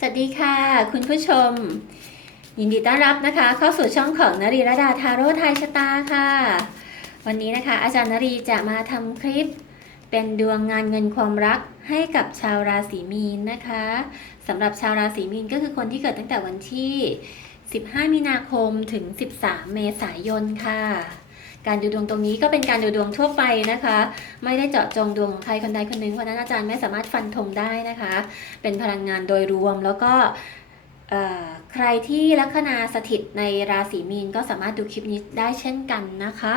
สวัสดีค่ะ คุณผู้ชม ยินดีต้อนรับนะคะ เข้าสู่ช่องของนรีรดาทาโร่ไทยชะตาค่ะ วันนี้นะคะ อาจารย์นรีจะมาทำคลิป เป็นดวงงานเงินความรักให้กับชาวราศีมีนนะคะสำหรับชาวราศีมีนก็คือคนที่เกิดตั้งแต่วันที่ 15 มีนาคมถึง 13 เมษายนค่ะ การดูดวงตรงนี้ก็เป็นการดูดวงทั่วไปนะคะ ไม่ได้เจาะจงดวงของใครคนใดคนหนึ่งเพราะนั้นอาจารย์ไม่สามารถฟันธงได้นะคะ เป็นพลังงานโดยรวมแล้วก็ใครที่ลัคนาสถิตในราศีมีนก็สามารถดูคลิปนี้ได้เช่นกันนะคะ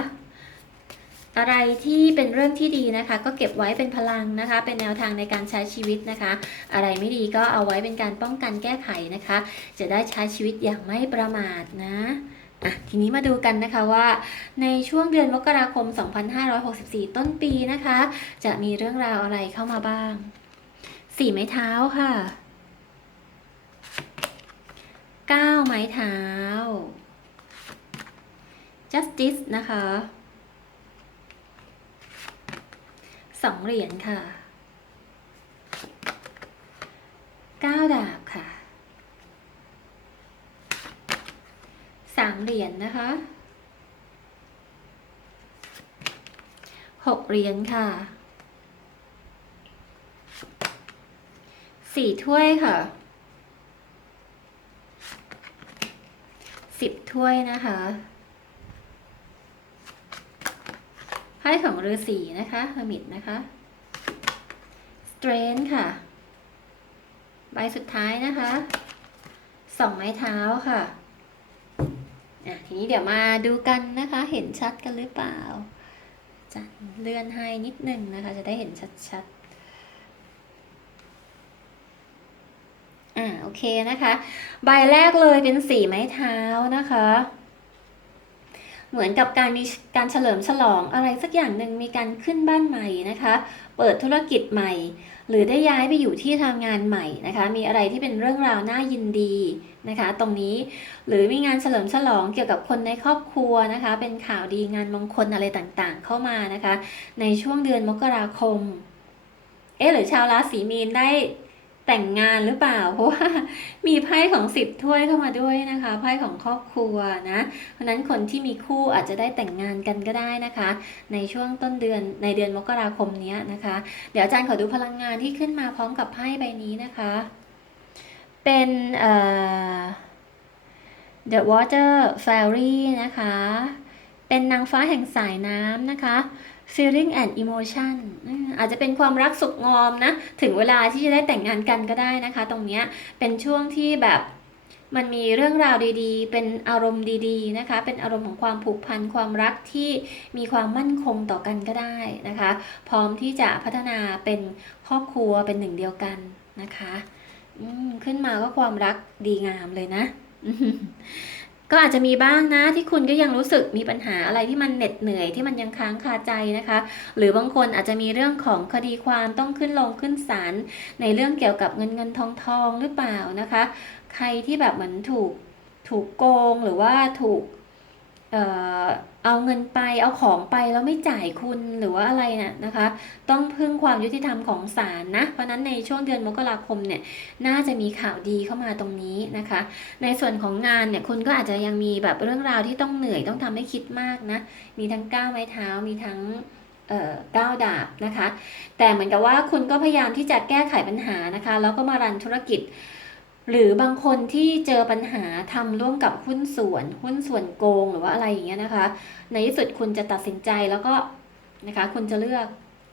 อะไรที่เป็นเรื่องที่ดีนะคะ ก็เก็บไว้เป็นพลังนะคะ เป็นแนวทางในการใช้ชีวิตนะคะ อะไรไม่ดีก็เอาไว้เป็นการป้องกันแก้ไขนะคะ จะได้ใช้ชีวิตอย่างไม่ประมาทนะ อะทีนี้มาดูกันนะคะว่า ในช่วงเดือนมกราคม 2564 ต้นปีนะคะ จะมีเรื่องราวอะไรเข้ามาบ้าง สี่ไม้เท้าค่ะเก้าไม้เท้า justice นะคะสองเหรียญค่ะเก้าดาบค่ะสามเหรียญนะคะหกเหรียญค่ะสี่ถ้วยค่ะสิบถ้วยนะคะไพ่ของฤาษีนะคะเฮอร์มิตนะคะ strength ค่ะ ใบสุดท้ายนะคะสองไม้เท้าค่ะ อะทีนี้เดี๋ยวมาดูกันนะคะ เห็นชัดกันหรือเปล่าจะเลื่อนให้นิดนึงนะคะ จะได้เห็นชัดๆ อ่าโอเคนะคะ ใบแรกเลยเป็นสีไม้เท้านะคะ เหมือนกับการมีการเฉลิมฉลองอะไรสักอย่างหนึ่งมีการขึ้นบ้านใหม่นะคะ เปิดธุรกิจใหม่ หรือได้ย้ายไปอยู่ที่ทำงานใหม่นะคะ มีอะไรที่เป็นเรื่องราวน่ายินดีนะคะ ตรงนี้หรือมีงานเฉลิมฉลองเกี่ยวกับคนในครอบครัวนะคะ เป็นข่าวดีงานมงคลอะไรต่างๆ เข้ามานะคะ ในช่วงเดือนมกราคมเอ๊ะหรือชาวราศีมีนได้ แต่งงานหรือเปล่า เพราะว่ามีไพ่ของสิบถ้วยเข้ามาด้วยนะคะไพ่ของครอบครัวนะเพราะนั้นคนที่มีคู่อาจจะได้แต่งงานกันก็ได้นะคะ ในช่วงต้นเดือนในเดือนมกราคมนี้นะคะ เดี๋ยวอาจารย์ขอดูพลังงานที่ขึ้นมาพร้อมกับไพ่ใบนี้นะคะ เป็น เอ่อ The Water Fairy นะคะ เป็นนางฟ้าแห่งสายน้ำนะคะ feeling and emotion อาจจะเป็นความรักสุขงอมนะ ถึงเวลาที่จะได้แต่งงานกันก็ได้นะคะ ตรงเนี้ยเป็นช่วงที่แบบมันมีเรื่องราวดีๆ เป็นอารมณ์ดีๆนะคะ เป็นอารมณ์ของความผูกพัน ความรักที่มีความมั่นคงต่อกันก็ได้นะคะ พร้อมที่จะพัฒนาเป็นครอบครัวเป็นหนึ่งเดียวกันนะคะ ขึ้นมาก็ความรักดีงามเลยนะ ก็อาจจะมีบ้างนะที่คุณก็ยังรู้สึกมีปัญหาอะไรที่มันเหน็ดเหนื่อยที่มันยังค้างคาใจนะคะ หรือบางคนอาจจะมีเรื่องของคดีความต้องขึ้นลงขึ้นศาลในเรื่องเกี่ยวกับเงินเงินทองทองหรือเปล่านะคะ ใครที่แบบเหมือนถูกถูกโกงหรือว่าถูก เอ่อเอาเงินไปเอาของไปแล้วไม่จ่ายคุณหรือว่าอะไรน่ะนะคะ ต้องพึ่งความยุติธรรมของศาลนะ เพราะนั้นในช่วงเดือนมกราคมเนี่ยน่าจะมีข่าวดีเข้ามาตรงนี้นะคะ ในส่วนของงานเนี่ยคุณก็อาจจะยังมีแบบเรื่องราวที่ต้องเหนื่อยต้องทำให้คิดมากนะ มีทั้งก้าวไม้เท้ามีทั้งเออก้าวดาบนะคะ แต่เหมือนกับว่าคุณก็พยายามที่จะแก้ไขปัญหานะคะ แล้วก็มารันธุรกิจ หรือบางคนที่เจอปัญหาทำร่วมกับหุ้นส่วน หุ้นส่วนโกงหรือว่าอะไรอย่างเงี้ยนะคะ ในที่สุดคุณจะตัดสินใจแล้วก็นะคะคุณจะเลือก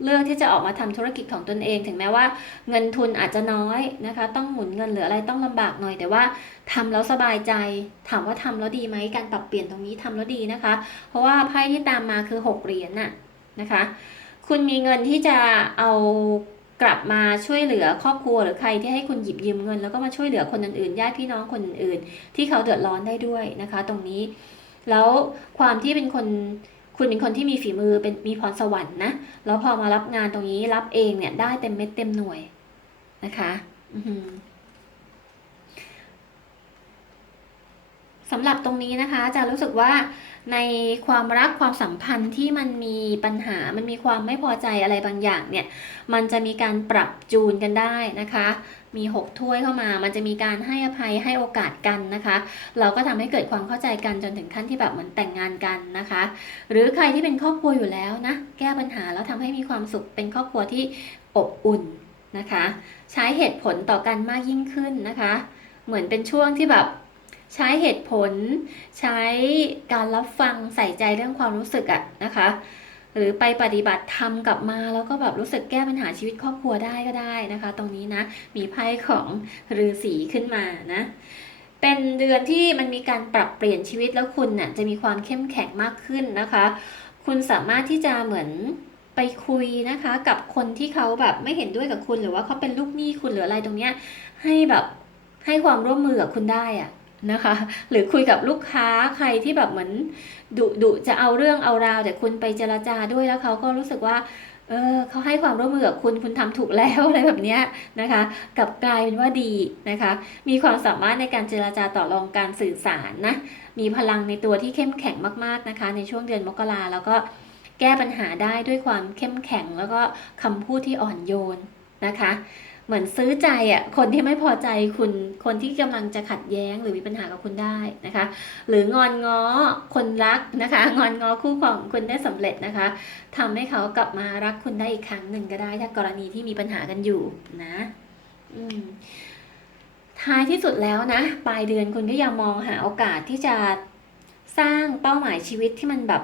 เลือกที่จะออกมาทำธุรกิจของตนเอง ถึงแม้ว่าเงินทุนอาจจะน้อยนะคะ ต้องหมุนเงินหรืออะไรต้องลำบากหน่อย แต่ว่าทำแล้วสบายใจ ถามว่าทำแล้วดีไหมการปรับเปลี่ยนตรงนี้ทำแล้วดีนะคะ เพราะว่าไพ่ที่ตามมาคือหกเหรียญน่ะนะคะ คุณมีเงินที่จะเอา กลับมาช่วยเหลือครอบครัวหรือใครที่ให้คุณหยิบยืมเงิน แล้วก็มาช่วยเหลือคนอื่นๆญาติพี่น้องคนอื่นๆที่เขาเดือดร้อนได้ด้วยนะคะ ตรงนี้ แล้วความที่เป็นคนคุณเป็นคนที่มีฝีมือเป็นมีพรสวรรค์นะแล้วพอมารับงานตรงนี้รับเองเนี่ยได้เต็มเม็ดเต็มหน่วยนะคะ อือหือ สำหรับตรงนี้นะคะจะรู้สึกว่าในความรักความสัมพันธ์ที่มันมีปัญหา มันมีความไม่พอใจอะไรบางอย่างเนี่ย มันจะมีการปรับจูนกันได้นะคะ มีหกถ้วยเข้ามา มันจะมีการให้อภัยให้โอกาสกันนะคะ เราก็ทำให้เกิดความเข้าใจกันจนถึงขั้นที่แบบเหมือนแต่งงานกันนะคะ หรือใครที่เป็นครอบครัวอยู่แล้วนะ แก้ปัญหาแล้วทำให้มีความสุข เป็นครอบครัวที่อบอุ่นนะคะ ใช้เหตุผลต่อกันมากยิ่งขึ้นนะคะ เหมือนเป็นช่วงที่แบบ ใช้เหตุผล ใช้การรับฟังใส่ใจเรื่องความรู้สึกอะนะคะ หรือไปปฏิบัติธรรมกลับมาแล้วก็แบบรู้สึกแก้ปัญหาชีวิตครอบครัวได้ก็ได้นะคะ ตรงนี้นะ มีไพ่ของฤาษีขึ้นมานะเป็นเดือนที่มันมีการปรับเปลี่ยนชีวิตแล้วคุณน่ะจะมีความเข้มแข็งมากขึ้นนะคะ คุณสามารถที่จะเหมือนไปคุยนะคะ กับคนที่เขาแบบไม่เห็นด้วยกับคุณหรือว่าเขาเป็นลูกหนี้คุณหรืออะไรตรงเนี้ยให้แบบให้ความร่วมมือกับคุณได้อะ นะคะ หรือคุยกับลูกค้าใครที่แบบเหมือนดุดุจะเอาเรื่องเอาราว แต่คุณไปเจรจาด้วยแล้วเขาก็รู้สึกว่าเออเขาให้ความร่วมมือกับคุณคุณทำถูกแล้วอะไรแบบเนี้ยนะคะกับกลายเป็นว่าดีนะคะ มีความสามารถในการเจราจาต่อรองการสื่อสารนะมีพลังในตัวที่เข้มแข็งมากๆนะคะ ในช่วงเดือนมกราแล้วก็แก้ปัญหาได้ด้วยความเข้มแข็งแล้วก็คำพูดที่อ่อนโยนนะคะ เหมือนซื้อใจอะคนที่ไม่พอใจคุณคนที่กำลังจะขัดแย้งหรือมีปัญหากับคุณได้นะคะ หรืองอนง้อคนรักนะคะ งอนง้อคู่ของคุณได้สำเร็จนะคะทำให้เขากลับมารักคุณได้อีกครั้งหนึ่งก็ได้ ถ้ากรณีที่มีปัญหากันอยู่นะอืมท้ายที่สุดแล้วนะปลายเดือนคุณก็ยังมองหาโอกาสที่จะสร้างเป้าหมายชีวิตที่มันแบบ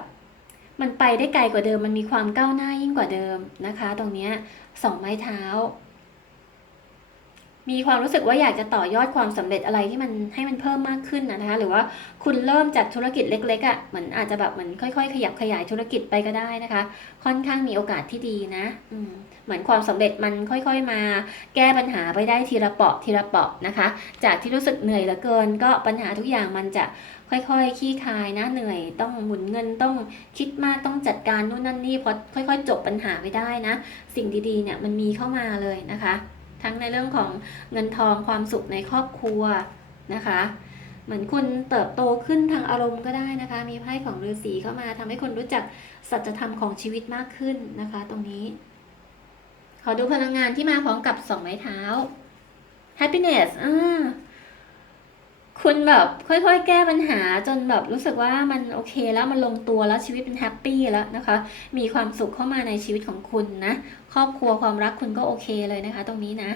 มันไปได้ไกลกว่าเดิม มันมีความก้าวหน้ายิ่งกว่าเดิมนะคะ ตรงเนี้ยสองไม้เท้า มีความรู้สึกว่าอยากจะต่อยอดความสำเร็จอะไรที่มันให้มันเพิ่มมากขึ้นนะคะ หรือว่าคุณเริ่มจากธุรกิจเล็กๆอะ่ะเหมือนอาจจะแบบเหมือนค่อย ๆ ขยับขยายธุรกิจไปก็ได้นะคะ ค่อนข้างมีโอกาสที่ดีนะอืมเหมือนความสำเร็จมันค่อยๆมา แก้ปัญหาไปได้ทีละเปาะทีละเปาะนะคะ จากที่รู้สึกเหนื่อยเหลือเกิน ก็ปัญหาทุกอย่างมันจะค่อยๆขี้คายนะเหนื่อยต้องหมุนเงินต้องคิดมากต้องจัดการนู่นนั่นนี่พอค่อย ๆ จบปัญหาไปได้นะ สิ่งดีๆเนี่ยมันมีเข้ามาเลยนะคะ ทั้งในเรื่องของเงินทองความสุขในครอบครัวนะคะ เหมือนคุณเติบโตขึ้นทางอารมณ์ก็ได้นะคะ มีไพ่ของฤาษีเข้ามาทำให้คนรู้จักสัจธรรมของชีวิตมากขึ้นนะคะ ตรงนี้ ขอดูพลังงานที่มาพร้อมกับสองไม้เท้า happiness อ่า คุณแบบค่อยๆ แก้ปัญหาจนแบบรู้สึกว่ามันโอเคแล้วมันลงตัวแล้วชีวิตเป็นแฮปปี้แล้วนะคะ มีความสุขเข้ามาในชีวิตของคุณนะ ครอบครัวความรักคุณก็โอเคเลยนะคะ ตรงนี้นะ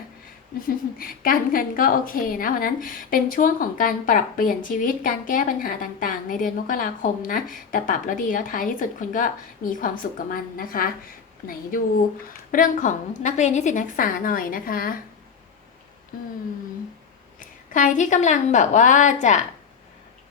การเงินก็โอเคนะ เพราะนั้นเป็นช่วงของการปรับเปลี่ยนชีวิตการแก้ปัญหาต่างๆ ในเดือนมกราคมนะ แต่ปรับแล้วดีแล้วท้ายที่สุดคุณก็มีความสุขกับมันนะคะ ไหนดูเรื่องของนักเรียนนิสิตนักศึกษาหน่อยนะคะ อืม ใครที่กำลังแบบว่าจะ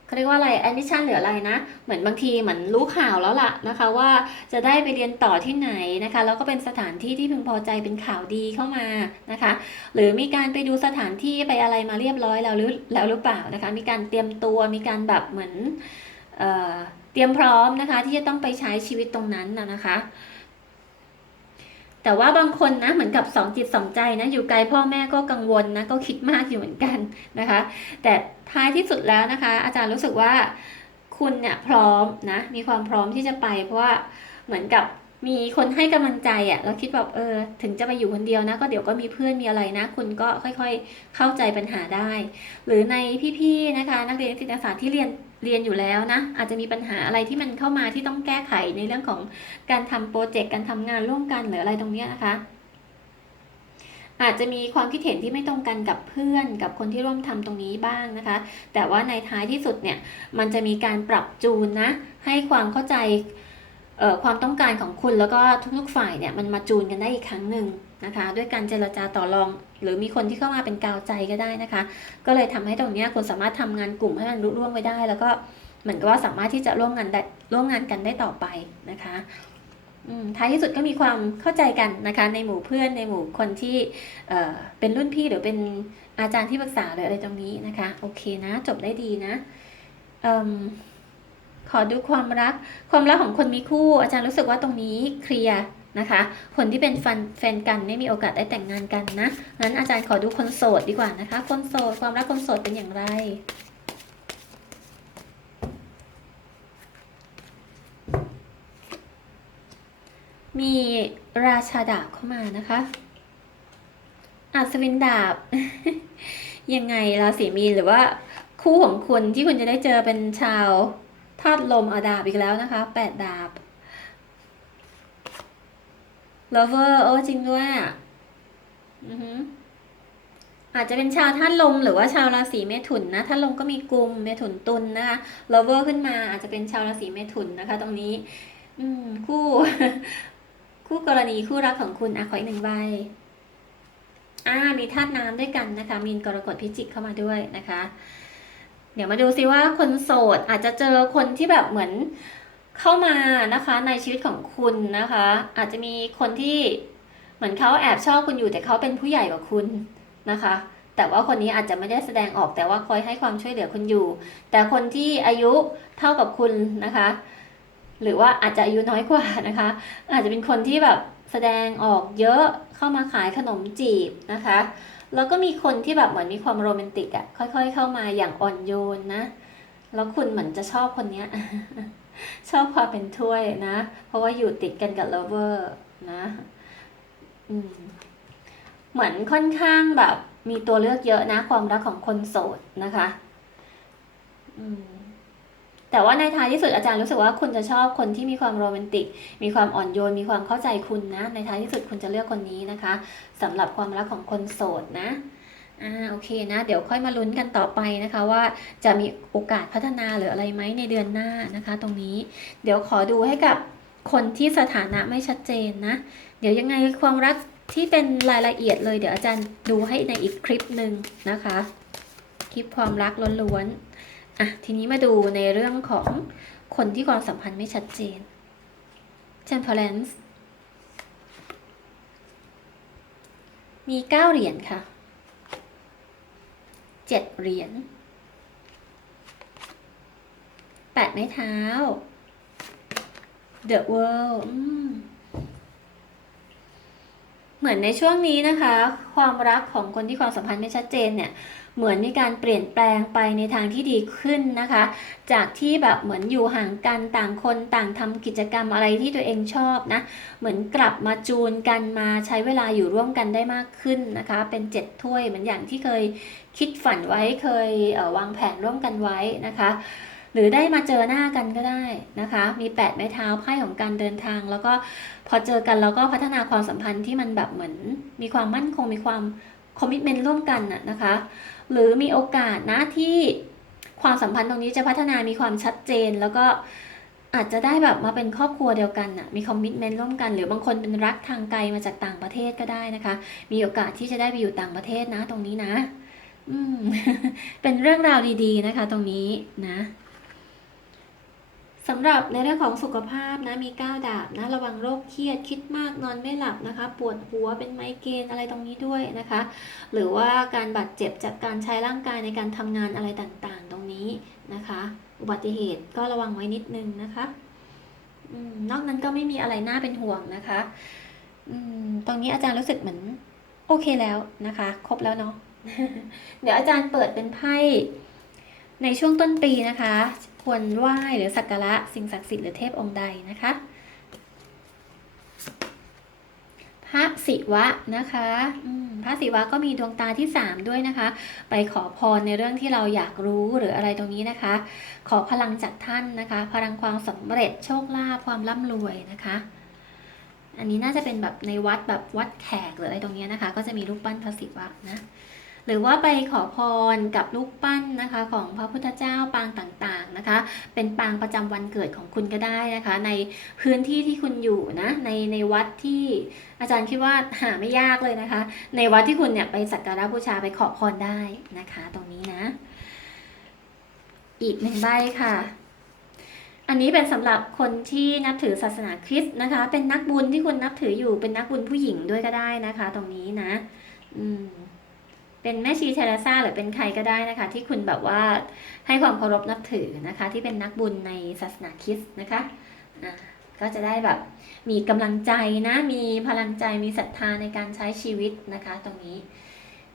เขาเรียกว่าอะไร admission หรืออะไรนะ เหมือนบางทีเหมือนรู้ข่าวแล้วล่ะนะคะ ว่าจะได้ไปเรียนต่อที่ไหนนะคะ แล้วก็เป็นสถานที่ที่พึงพอใจเป็นข่าวดีเข้ามานะคะ หรือมีการไปดูสถานที่ไปอะไรมาเรียบร้อยแล้วหรือแล้วหรือเปล่านะคะ มีการเตรียมตัวมีการแบบเหมือนเอ่อเตรียมพร้อมนะคะ ที่จะต้องไปใช้ชีวิตตรงนั้นนะคะ แต่ว่าบางคนนะเหมือนกับสองจิตสองใจนะอยู่ไกลพ่อแม่ก็กังวลนะก็คิดมากอยู่เหมือนกันนะคะ แต่ท้ายที่สุดแล้วนะคะ อาจารย์รู้สึกว่าคุณเนี่ยพร้อมนะมีความพร้อมที่จะไป เพราะว่าเหมือนกับมีคนให้กำลังใจอะ่ะเราคิดแบบเออถึงจะไปอยู่คนเดียวนะ ก็เดี๋ยวก็มีเพื่อนมีอะไรนะ คุณก็ค่อยๆเข้าใจปัญหาได้ หรือในพี่ๆนะคะ นักเรียนศิลปศาสตร์ที่เรียน เรียนอยู่แล้วนะ อาจจะมีปัญหาอะไรที่มันเข้ามาที่ต้องแก้ไขในเรื่องของการทำโปรเจกต์การทำงานร่วมกันหรืออะไรตรงนี้นะคะ อาจจะมีความคิดเห็นที่ไม่ตรงกันกับเพื่อนกับคนที่ร่วมทำตรงนี้บ้างนะคะ แต่ว่าในท้ายที่สุดเนี่ยมันจะมีการปรับจูนนะ ให้ความเข้าใจความต้องการของคุณแล้วก็ทุกๆฝ่ายเนี่ยมันมาจูนกันได้อีกครั้งหนึ่ง นะคะ ด้วยการเจรจาต่อรอง หรือมีคนที่เข้ามาเป็นกาวใจก็ได้นะคะ ก็เลยทำให้ตรงนี้คุณสามารถทำงานกลุ่มให้มันรุ่ร่วงไปได้ แล้วก็เหมือนกับว่าสามารถที่จะร่วมงานได้ร่วมงานกันได้ต่อไปนะคะท้ายที่สุดก็มีความเข้าใจกันนะคะ ในหมู่เพื่อนในหมู่คนที่เเป็นรุ่นพี่หรือเป็นอาจารย์ที่ปรึกษาหรืออะไรตรงนี้นะคะ โอเคนะ จบได้ดีนะเอ่มขอดูความรัก ความรักของคนมีคู่ อาจารย์รู้สึกว่าตรงนี้เคลียร์ นะคะ คนที่เป็นแฟนกันไม่มีโอกาสได้แต่งงานกันนะงั้นอาจารย์ขอดูคนโสดดีกว่านะคะ คนโสดความรักคนโสดเป็นอย่างไรมีราชาดาบเข้ามานะคะ อัศวินดาบ ยังไงราศีมีหรือว่าคู่ของคุณที่คุณจะได้เจอเป็นชาวธาตุลมอาดาบอีกแล้วนะคะแปดดาบ lover โอ้จริงด้วยอะอือหืออาจจะเป็นชาวธาตุลมหรือว่าชาวราศีเมถุนนะธาตุลมก็มีกลุ่มเมถุนตุลนะคะ lover ขึ้นมาอาจจะเป็นชาวราศีเมถุนนะคะ ตรงนี้ อืม คู่ คู่กรณีคู่รักของคุณอะขออีกหนึ่งใบอ่ามีธาตุน้ำด้วยกันนะคะ มีนกรกฎพิจิกเข้ามาด้วยนะคะ เดี๋ยวมาดูซิว่าคนโสดอาจจะเจอคนที่แบบเหมือน เข้ามานะคะในชีวิตของคุณนะคะ อาจจะมีคนที่เหมือนเขาแอบชอบคุณอยู่แต่เขาเป็นผู้ใหญ่กว่าคุณนะคะ แต่ว่าคนนี้อาจจะไม่ได้แสดงออกแต่ว่าคอยให้ความช่วยเหลือคุณอยู่ แต่คนที่อายุเท่ากับคุณนะคะ หรือว่าอาจจะอายุน้อยกว่านะคะ อาจจะเป็นคนที่แบบแสดงออกเยอะเข้ามาขายขนมจีบนะคะแล้วก็มีคนที่แบบเหมือนมีความโรแมนติกอะ่ะค่อยๆ เข้ามาอย่างอ่อนโยนนะ แล้วคุณเหมือนจะชอบคนเนี้ย ชอบความเป็นถ้วยนะ เพราะว่าอยู่ติดกันกับ lover นะเหมือนค่อนข้างแบบ มีตัวเลือกเยอะนะ ความรักของคนโสดนะคะแต่ว่าในท้ายที่สุดอาจารย์รู้สึกว่าคุณจะชอบคนที่มีความโรแมนติก มีความอ่อนโยน มีความเข้าใจคุณนะ ในท้ายที่สุดคุณจะเลือกคนนี้นะคะสำหรับความรักของคนโสดนะ อ่าโอเคนะ เดี๋ยวค่อยมาลุ้นกันต่อไปนะคะ ว่าจะมีโอกาสพัฒนาหรืออะไรไหมในเดือนหน้านะคะ ตรงนี้เดี๋ยวขอดูให้กับคนที่สถานะไม่ชัดเจนนะ เดี๋ยวยังไงความรักที่เป็นรายละเอียดเลย เดี๋ยวอาจารย์ดูให้ในอีกคลิปหนึ่งนะคะ คลิปความรักล้วนๆอะทีนี้มาดูในเรื่องของคนที่ความสัมพันธ์ไม่ชัดเจน temperance มีเก้าเหรียญค่ะ เจ็ดเหรียญแปดไม้เท้า The World เหมือนในช่วงนี้นะคะ ความรักของคนที่ความสัมพันธ์ไม่ชัดเจนเนี่ย เหมือนมีการเปลี่ยนแปลงไปในทางที่ดีขึ้นนะคะ จากที่แบบเหมือนอยู่ห่างกันต่างคนต่างทำกิจกรรมอะไรที่ตัวเองชอบนะเหมือนกลับมาจูนกันมาใช้เวลาอยู่ร่วมกันได้มากขึ้นนะคะ เป็นเจ็ดถ้วยเหมือนอย่างที่เคยคิดฝันไว้เคยเอ่อวางแผนร่วมกันไว้นะคะหรือได้มาเจอหน้ากันก็ได้นะคะ มีแปดไม้เท้าไพ่ของการเดินทาง แล้วก็พอเจอกันแล้วก็พัฒนาความสัมพันธ์ที่มันแบบเหมือนมีความมั่นคงมีความคอมมิชเมนต์ร่วมกันน่ะนะคะ หรือมีโอกาสนะที่ความสัมพันธ์ตรงนี้จะพัฒนามีความชัดเจน แล้วก็อาจจะได้แบบมาเป็นครอบครัวเดียวกันน่ะมีคอมมิชเมนต์ร่วมกัน หรือบางคนเป็นรักทางไกลมาจากต่างประเทศก็ได้นะคะ มีโอกาสที่จะได้ไปอยู่ต่างประเทศนะตรงนี้นะ อืม เป็นเรื่องราวดีๆนะคะ ตรงนี้นะ สำหรับในเรื่องของสุขภาพนะมีก้าวดาบนะระวังโรคเครียดคิดมากนอนไม่หลับนะคะ ปวดหัวเป็นไมเกรนอะไรตรงนี้ด้วยนะคะ หรือว่าการบาดเจ็บจากการใช้ร่างกายในการทำงานอะไรต่างๆ ตรงนี้นะคะ อุบัติเหตุก็ระวังไว้นิดนึงนะคะอนอกนั้นก็ไม่มีอะไรน่าเป็นห่วงนะคะอตรงนี้อาจารย์รู้สึกเหมือนโอเคแล้วนะคะ ครบแล้วเนาะเดี๋ยวอาจารย์เปิดเป็นไพ่ในช่วงต้นปีนะคะ ควรไหว้หรือสักการะสิ่งศักดิ์สิทธิ์หรือเทพองค์ใดนะคะ พระศิวะนะคะพระศิวะก็มีดวงตาที่ 3 ด้วยนะคะ ไปขอพรในเรื่องที่เราอยากรู้หรืออะไรตรงนี้นะคะ ขอพลังจากท่านนะคะ พลังความสำเร็จโชคลาภความร่ำรวยนะคะอันนี้น่าจะเป็นแบบในวัดแบบวัดแขกหรืออะไรตรงนี้นะคะ ก็จะมีรูปปั้นพระศิวะนะ หรือว่าไปขอพรกับรูปปั้นนะคะของพระพุทธเจ้าปางต่างๆนะคะ เป็นปางประจำวันเกิดของคุณก็ได้นะคะ ในพื้นที่ที่คุณอยู่นะในในวัดที่อาจารย์คิดว่าหาไม่ยากเลยนะคะ ในวัดที่คุณเนี่ยไปสักการะบูชาไปขอพรได้นะคะ ตรงนี้นะ อีกหนึ่งใบค่ะอันนี้เป็นสำหรับคนที่นับถือศาสนาคริสต์นะคะ เป็นนักบุญที่คุณนับถืออยู่เป็นนักบุญผู้หญิงด้วยก็ได้นะคะ ตรงนี้นะ อืม เป็นแม่ชีเทเรซาหรือเป็นใครก็ได้นะคะ ที่คุณแบบว่าให้ความเคารพนับถือนะคะ ที่เป็นนักบุญในศาสนาคริสต์นะคะก็จะได้แบบมีกำลังใจนะ มีพลังใจมีศรัทธาในการใช้ชีวิตนะคะ ตรงนี้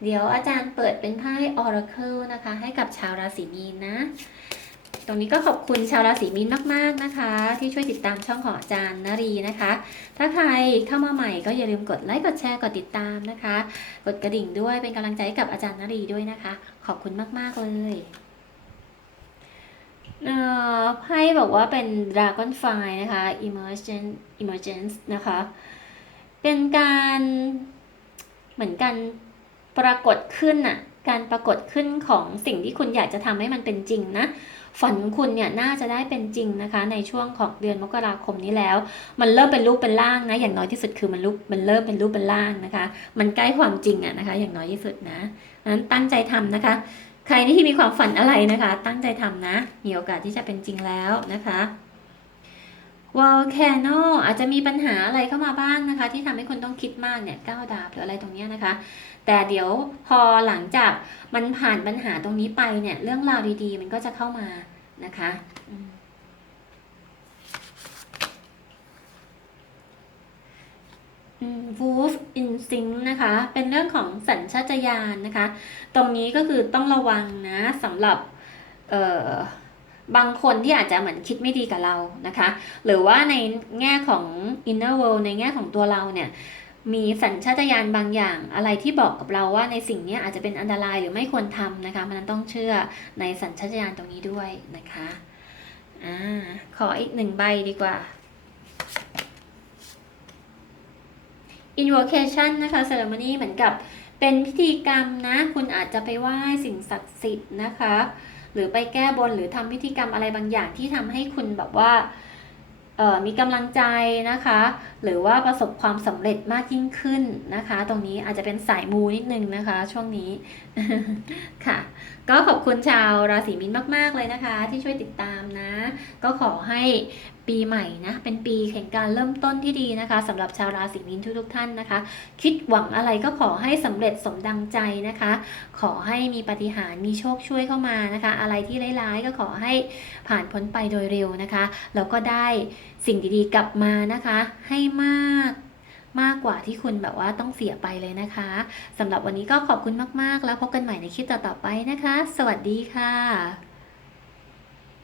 เดี๋ยวอาจารย์เปิดเป็นไพ่ออร์เคิลนะคะ ให้กับชาวราศีมีนนะ ตรงนี้ก็ขอบคุณชาวราศีมีนมาก ๆ นะคะ ที่ช่วยติดตามช่องของอาจารย์นรีนะคะ ถ้าใครเข้ามาใหม่ก็อย่าลืมกดไลค์กดแชร์กดติดตามนะคะ กดกระดิ่งด้วยเป็นกำลังใจกับอาจารย์นรีด้วยนะคะ ขอบคุณมาก ๆ เลยเอ่อไพ่บอกว่าเป็น Dragonfly นะคะ Emergence Emergence นะคะ เป็นการเหมือนกันปรากฏขึ้นน่ะการปรากฏขึ้นของสิ่งที่คุณอยากจะทำให้มันเป็นจริงนะ ฝันของคุณเนี่ยน่าจะได้เป็นจริงนะคะ ในช่วงของเดือนมกราคมนี้แล้ว มันเริ่มเป็นรูปเป็นร่างนะอย่างน้อยที่สุดคือมันรูปมันเริ่มเป็นรูปเป็นร่างนะคะ มันใกล้ความจริงอะนะคะ อย่างน้อยที่สุดนะนั้นตั้งใจทำนะคะ ใครที่มีความฝันอะไรนะคะ ตั้งใจทำนะ มีโอกาสที่จะเป็นจริงแล้วนะคะ วอลแคนโนอาจจะมีปัญหาอะไรเข้ามาบ้างนะคะ ที่ทำให้คุณต้องคิดมากเนี่ยก้าวดาบหรืออะไรตรงนี้นะคะ แต่เดี๋ยวพอหลังจากมันผ่านปัญหาตรงนี้ไปเนี่ยเรื่องราวดีๆ มันก็จะเข้ามานะคะอืมอืม Wolf Instinct นะคะ เป็นเรื่องของสัญชาตญาณนะคะ ตรงนี้ก็คือต้องระวังนะสำหรับ เอ่อ บางคนที่อาจจะเหมือนคิดไม่ดีกับเรานะคะ หรือว่าในแง่ของ inner world ในแง่ของตัวเราเนี่ยมีสัญชาตญาณบางอย่างอะไรที่บอกกับเราว่าในสิ่งนี้อาจจะเป็นอันตรายหรือไม่ควรทำนะคะมันต้องเชื่อในสัญชาตญาณตรงนี้ด้วยนะคะอ่าขออีกหนึ่งใบดีกว่า invocation นะคะ ceremony เหมือนกับเป็นพิธีกรรมนะ คุณอาจจะไปไหว้สิ่งศักดิ์สิทธิ์นะคะ หรือไปแก้บนหรือทำพิธีกรรมอะไรบางอย่างที่ทำให้คุณแบบว่ามีกำลังใจนะคะ หรือว่าประสบความสำเร็จมากยิ่งขึ้นนะคะ ตรงนี้อาจจะเป็นสายมูนิดนึงนะคะ ช่วงนี้ค่ะ ก็ขอบคุณชาวราศีมินมาก ๆ เลยนะคะ ที่ช่วยติดตามนะ ก็ขอให้ปีใหม่นะ เป็นปีแห่งการเริ่มต้นที่ดีนะคะสำหรับชาวราศีมินทุกๆท่านนะคะ คิดหวังอะไรก็ขอให้สำเร็จสมดังใจนะคะ ขอให้มีปาฏิหารมีโชคช่วยเข้ามานะคะ อะไรที่ร้ายๆก็ขอให้ผ่านพ้นไปโดยเร็วนะคะแล้วก็ได้สิ่งดีๆกลับมานะคะ ให้มาก มากกว่าที่คุณแบบว่าต้องเสียไปเลยนะคะสำหรับวันนี้ก็ขอบคุณมากๆ แล้วพบกันใหม่ในคลิปต่อๆไปนะคะ สวัสดีค่ะ